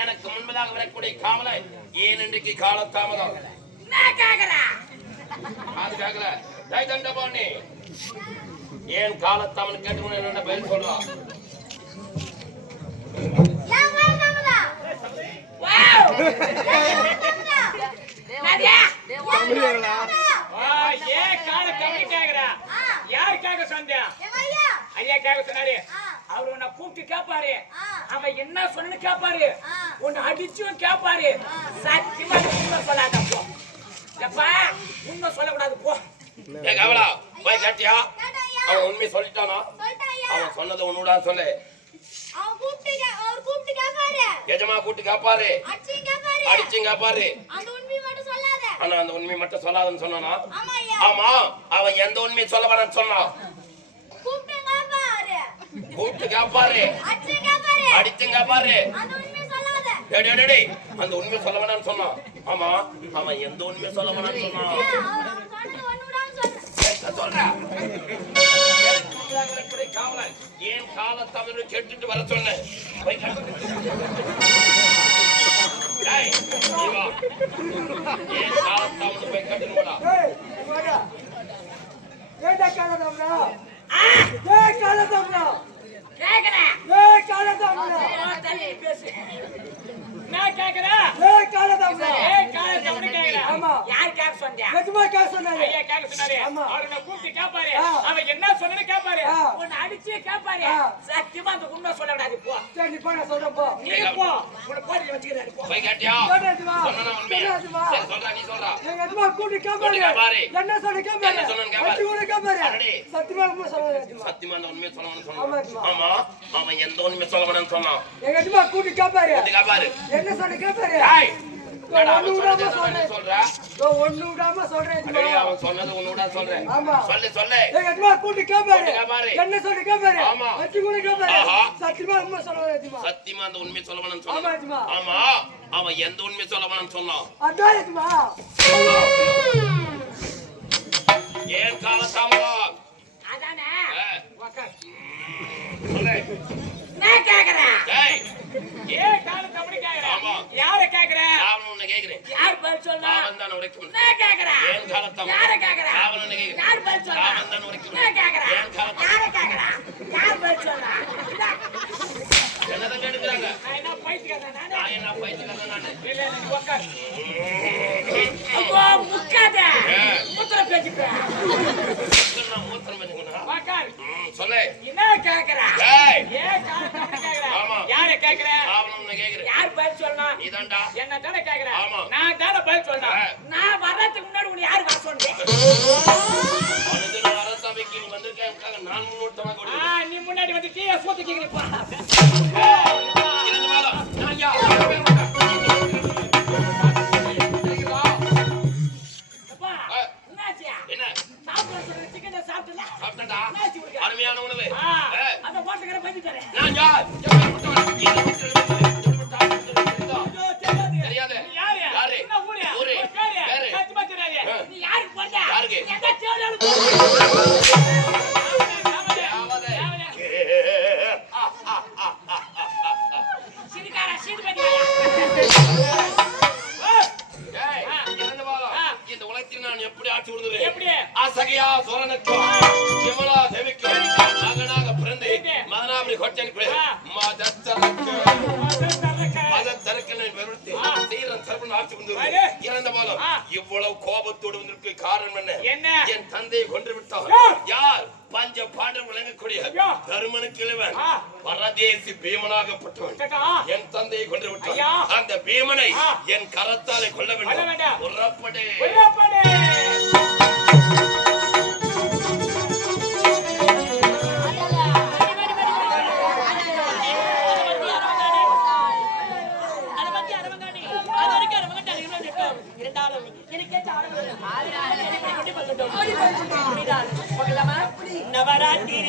எனக்கு முன்பதாக வரக்கூடிய காவலை ஏன் இன்றைக்கு கால தாமதம் அதுக்காகல தண்ட போனே ஏன் காலத்தாமன் கேட்டு என்ன பதில் சொல்லலாம் யாருக்காக சொன்னியா ஐயாக்காக சொன்னாரு அவரு உன்னை கூப்பிட்டு கேட்பாரு அவன் என்ன சொன்னு கேட்பாரு உன்னை அடிச்சும் கேட்பாரு சத்தியமா உண்மை சொல்லாத போ எப்பா உண்மை சொல்லக்கூடாது போ கவலா போய் கேட்டியா அவன் உண்மை சொல்லிட்டானா அவன் சொன்னதை உன்னோட சொல்லு எஜமா கூப்பிட்டு கேட்பாரு அடிச்சும் கேட்பாரு ஆனா அந்த உண்மை மட்டும் சொல்லாதன்னு சொன்னானா ஆமா அவன் எந்த உண்மையை சொல்ல வேணான்னு சொன்னான் கூப்பிட்டு கேட்பாரு அடிச்சும் கேட்பாரு அந்த உண்மை சொல்ல வேணான்னு சொன்னான் ஆமா அவன் எந்த உண்மையை சொல்ல வேணான்னு சொன்னான் ஏன் காலத்தமிழ் கேட்டுட்டு வர சொன்னேன் ஏன் காலத்தமிழ் போய் கேட்டு போடா என்ன சொன்னு கேப்பாரு உன்னை அடிச்சு கேப்பாரு சத்தியமா அந்த உண்மை சொல்லக்கூடாது போ சரி போ நான் சொல்றேன் போ நீ போ உன்னை போடி வச்சுக்கிறாரு போ போய் கேட்டியா சொன்னா உண்மையா சரி சொல்றா நீ சொல்றா எங்க அம்மா கூட்டி கேப்பாரு என்ன சொன்னு கேப்பாரு என்ன சொன்னு கேப்பாரு அடி கூட கேப்பாரு சத்தியமா உண்மை சொல்லக்கூடாது சத்தியமா அந்த உண்மை சொல்லணும்னு சொன்னா ஆமா அவன் எந்த உண்மை சொல்லணும்னு சொன்னா எங்க அம்மா கூட்டி கேப்பாரு என்ன சொன்னு கேப்பாரு ஏய் ஒண்ணு விடாம சொல்றேன் அவன் சொன்னது ஒண்ணு விடாம சொல்றேன் சொல்லு எங்க கூட்டி கேப்பாரு என்ன சொல்லி கேப்பாரு வச்சு கூட கேப்பாரு சத்தியமா உண்மை சொல்லுவாரு சத்தியமா அந்த உண்மை சொல்லணும்னு சொன்னா ஆமா அவன் எந்த உண்மை சொல்லணும்னு சொன்னான் அதாயதுமா ஏன் காலத்தாமதம் அதானே சொல்லு நான் கேக்குறேன் ஏய் ஏன் காலத்தாமடி கேக்குறேன் ஆமா யாரை கேக்குறேன் நான் உன்னை கேக்குறேன் யார் பதில் சொல்றா நான் தான் உரைக்கும் நான் கேக்குறேன் ஏன் காலத்தாமடி யாரை கேக்குறேன் நான் உன்னை கேக்குறேன் யார் பதில் சொல்றா நான் தான் உரைக்கும் நான் கேக்குறேன் ஏன் காலத்தாமடி யாரை கேக்குறேன் யார் பதில் சொல்றா என்னதான் கேக்குறாங்க நான் என்ன பைத்தியக்காரனா நான் என்ன பைத்தியக்காரனா நான் இல்ல நீ உட்கார் அப்போ முக்காத கேக்குற ஏன் கேக்குற யாரை கேக்குற யார் பதில் சொல்லணும் நீதான்டா என்ன தானே கேக்குற நான் தானே பதில் சொல்லணும் நான் வர்றதுக்கு முன்னாடி உன்னை யாரு வர சொன்னேன் அரசவைக்கு வந்திருக்காங்க நான் முன்னோட்டமா கூட நீ முன்னாடி வந்து டீ சோத்து கேக்குறீப்பா அருமையான உணவு அந்த ஹோட்டல்கார பண்ணிட்டாரே நான் யார் தெரியாது யாரு ஊரு பேரு நீ யாருக்கு போறத யாருக்கு எந்த தேவனால சிரிக்கார சீட் பண்ணியா இந்த உலகத்தில் நான் எப்படி ஆட்சி விடுகிறேன் எப்படி ஆசகையா சோழனுக்கு விமலா தேவிக்கு மகனாக பிறந்து மதனாபுரி கோட்டனுக்கு மதத்தரக்கனை விவரித்து சீரன் சரபன் ஆட்சி வந்து இறந்த போதும் இவ்வளவு கோபத்தோடு வந்திருக்க காரணம் என்ன என் தந்தையை கொன்று விட்டார் யார் பஞ்ச பாண்டம் விளங்கக்கூடிய தருமனுக்கு இளவன் பரதேசி பீமனாகப்பட்டவன் என் தந்தையை கொன்று விட்டார் அந்த பீமனை என் கரத்தாலே கொல்ல வேண்டும் புறப்படு நவராத்திரி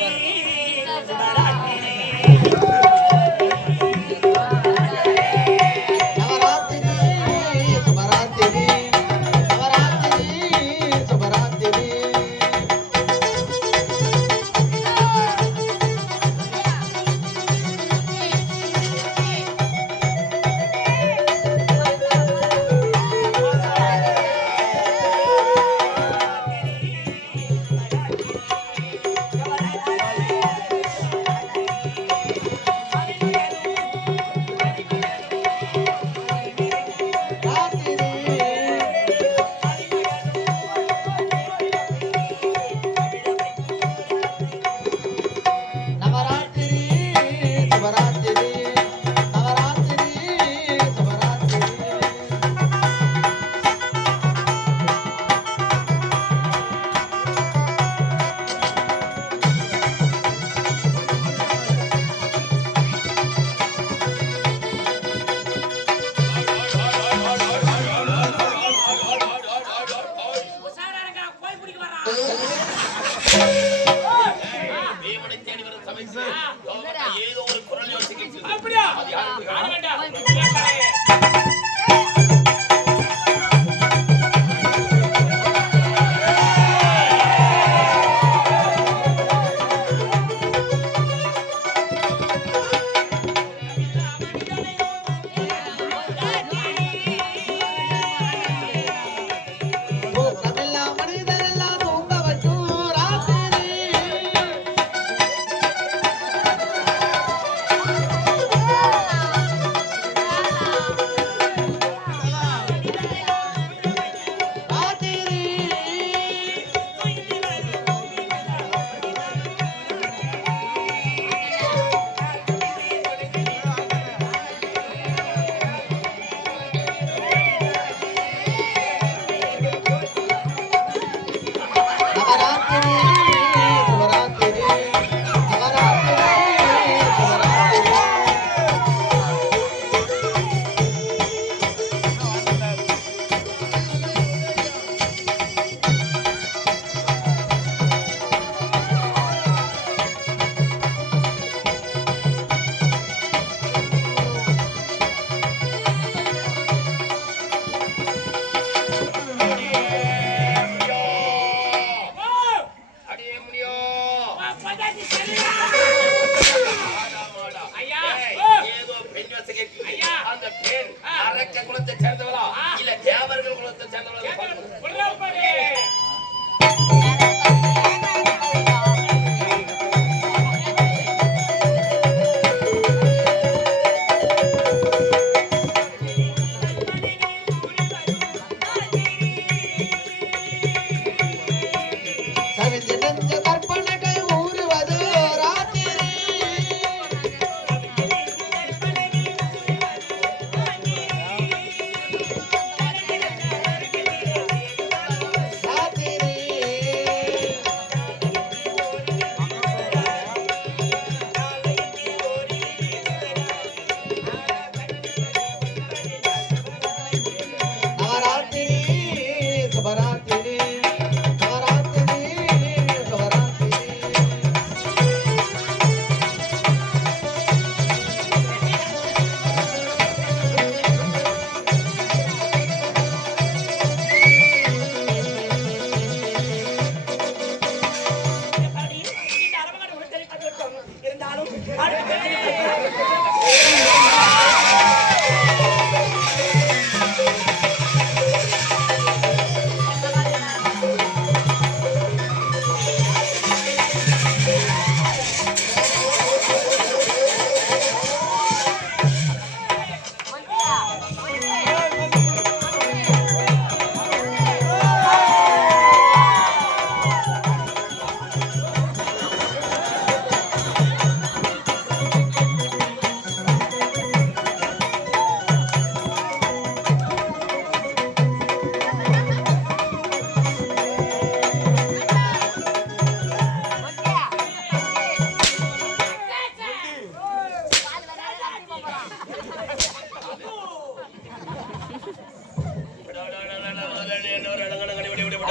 ஏதோ ஒரு குரல் யோசிக்க அப்படியா மனிதரெல்லாம் தூங்க வச்சு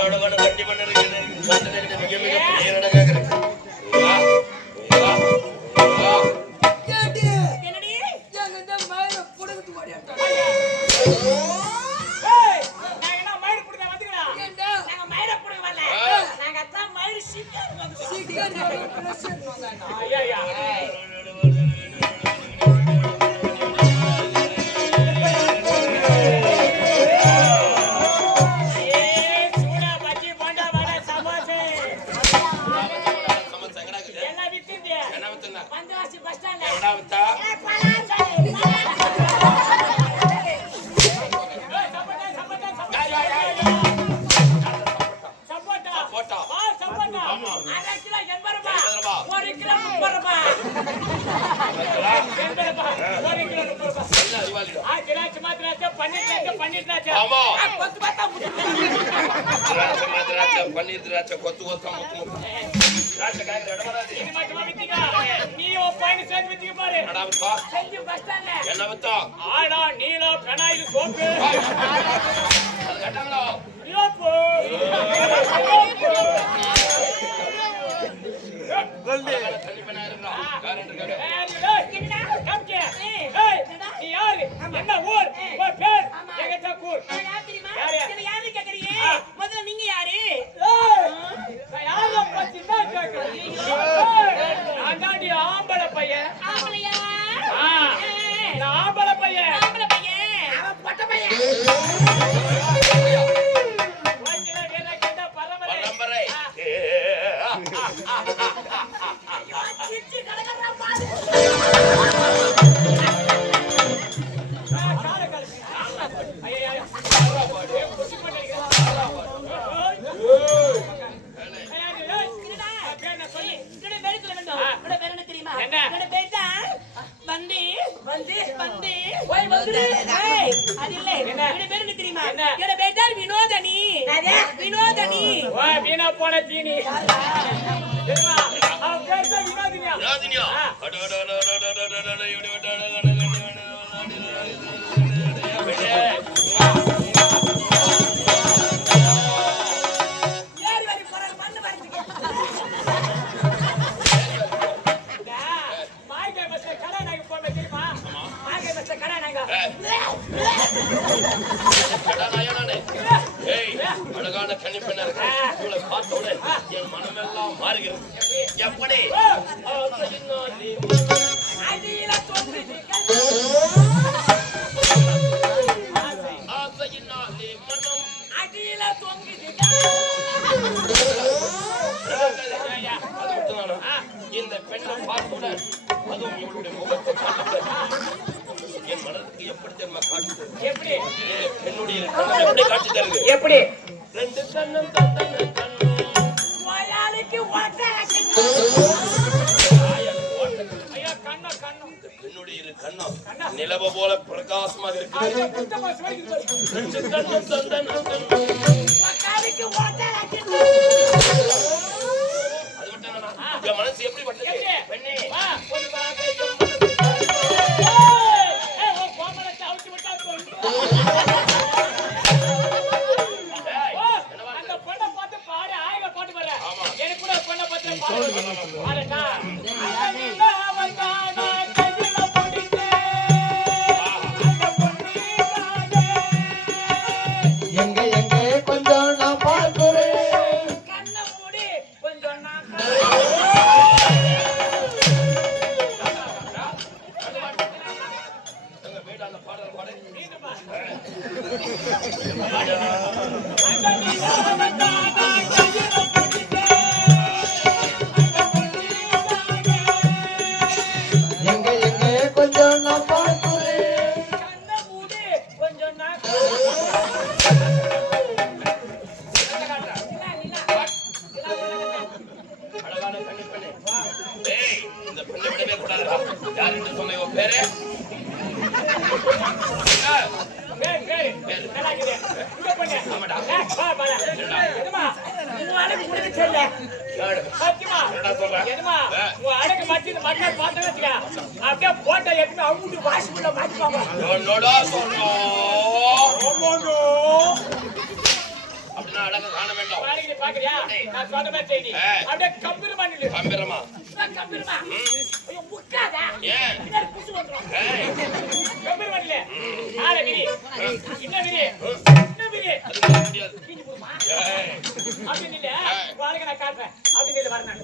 அழகான கண்டி பண்ண மிக மிக பெரிய நடக்காக இருக்கு. பன்னீர் திராட்சை கொத்து கொத்தா முக்கு திராட்சை காய்க்கிற இடம் வராது. என்ன வித்தா? ஆடா நீலா பிரணாயில் சோப்பு அது கேட்டாங்களோ? தண்ணி பண்ண இருக்கிறோம். நீ யாரு? என்ன ஊர்? உன் பேர்? எங்க கூர்? முதல்ல நீங்க யாரு? நான் ஆம்பளை பையன். ஆம்பளையா? நான் ஆம்பளை பையன். ஆம்பளை பையன். அவன் பொட்ட பையன். பரம்பரை வினோதனி. வினோதனி. வீணா போன தீனி. வினோதினியா? வினோதினியா? அழகான கண்ணி பெண்ணா இருக்கு. இவளை பார்த்தோட என் மனமெல்லாம் மாறுகிறது. எப்படி இந்த பெண்ணை பார்த்தவுடன் அதுவும் இவளுடைய முகத்தை பார்த்தவுடன் என் மனதுக்கு எப்படி தெரியுமா காட்டுது? எப்படி? என்னுடைய கண்ணம் எப்படி காட்சி தருது? எப்படி? ரெண்டு கண்ணும் தந்தன கண்ணும் ஐயா கண்ணா கண்ணும் என்னுடைய இரு கண்ணம் நிலவு போல பிரகாசமாக இருக்கிறது. ரெண்டு கண்ணும் தந்தன கண்ணும் அது மட்டும் என்னன்னா என் மனசு எப்படி பட்டது? பெண்ணே அந்த பொண்ணை பார்த்து பாரு ஆய்வை போட்டு பாரு. எனக்கு கூட பொண்ணை பார்த்து பாருடா. கொஞ்சம் நான் பார்க்கிறேன். கண்ணை மூடி கொஞ்சம் நான் பாடல் பாடு. கொஞ்சம் நான் பார்க்கிறேன். கண்ணை மூடி கொஞ்சம் நான் அழகான கண்ணி பெண்ணே. டேய், இந்த பெண்ணை விடவே கூடாதுடா. யார் என்று சொன்ன இவன் பேரு? ஆமாடா. என்னடா சொல்ற? என்னடா சொல்றோம்? அப்படின்னா எல்லாம் அழகா காண வேண்டும். வாடிக்கை பாக்குறியா? நான் சொன்ன மாதிரி செய்தி. அப்படியே கம்பீரமா நில்லு. கம்பீரமா? கம்பீரமா? ஐயோ முக்காதா? ஏன்? பின்னாடி புசு வந்துரும். கம்பீரமா நில்லு. ஆள விரி. இன்ன விரி. இன்ன விரி. அது முடியாது. கிஞ்சி போடுமா? ஏய். அப்படி நில்லு. வாடகை நான் காட்டுறேன். அப்படி நில்லு வரேன் நான்.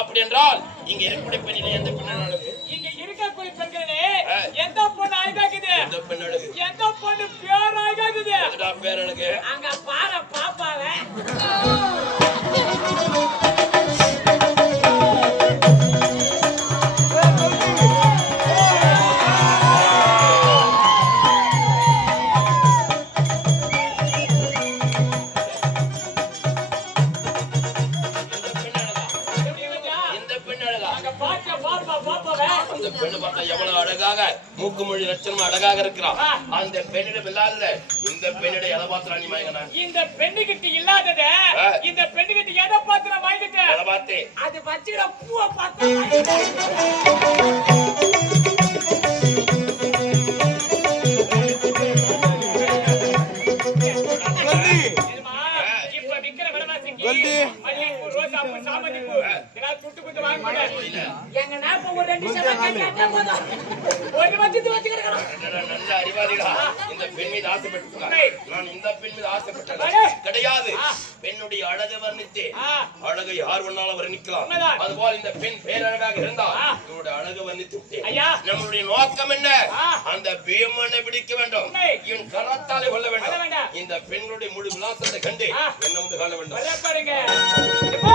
அப்படி என்றால் இங்க இருக்கக்கூடிய பெண்ணிலே எந்த பெண்ணு அழகு? இங்க இருக்கக்கூடிய பெண்களே எந்த பொண்ணு அழகாக்குது? எந்த பெண் அழகு? எந்த பொண்ணு பேர் அழகாக்குது? எதுடா பேர் அழகு? அங்க பாரு பாப்பாவே. மூக்கு மொழி லட்சணமா அழகாக இருக்கிறான். அந்த பெண்ணிடம் இல்லாத இந்த பெண்ணிடம் எதை பார்த்து நீ மயங்கின? இந்த பெண்ணுகிட்ட இல்லாதத இந்த பெண்ணுகிட்ட எதை பார்த்து நான் வாங்கிட்டேன்? எதை பார்த்து? அது வச்சுக்கிற பூவை பார்த்து. இப்ப விக்கிற விலவாசிக்கு மல்லிகைப்பூ, ரோசாப்பூ, சாமந்திப்பூ இதெல்லாம் துட்டு குத்து வாங்க முடியாது. எங்க நாப்ப ஒரு 2 சவா கட்டிட்டா போதும். ஒரு வச்சுட்டு வச்சுக்கிறேன். நல்ல அறிவாளிடா. இந்த பெண் மீது ஆசைப்பட்டிருக்கான். நான் இந்த பெண் மீது ஆசைப்பட்டேன் கிடையாது. பெண்ணுடைய அழகை வர்ணித்து அழகை யார் வேணாலும் வர்ணிக்கலாம். அதுபோல் இந்த பெண் பேரழகாக இருந்தால் இவருடைய அழகை வர்ணித்து விட்டேன். நம்மளுடைய நோக்கம் என்ன? அந்த பீமனை பிடிக்க வேண்டும். இவன் கரத்தாலே கொள்ள வேண்டும். இந்த பெண்களுடைய முழு விலாசத்தை கண்டு என்ன வந்து காண வேண்டும். பாருங்க. இப்போ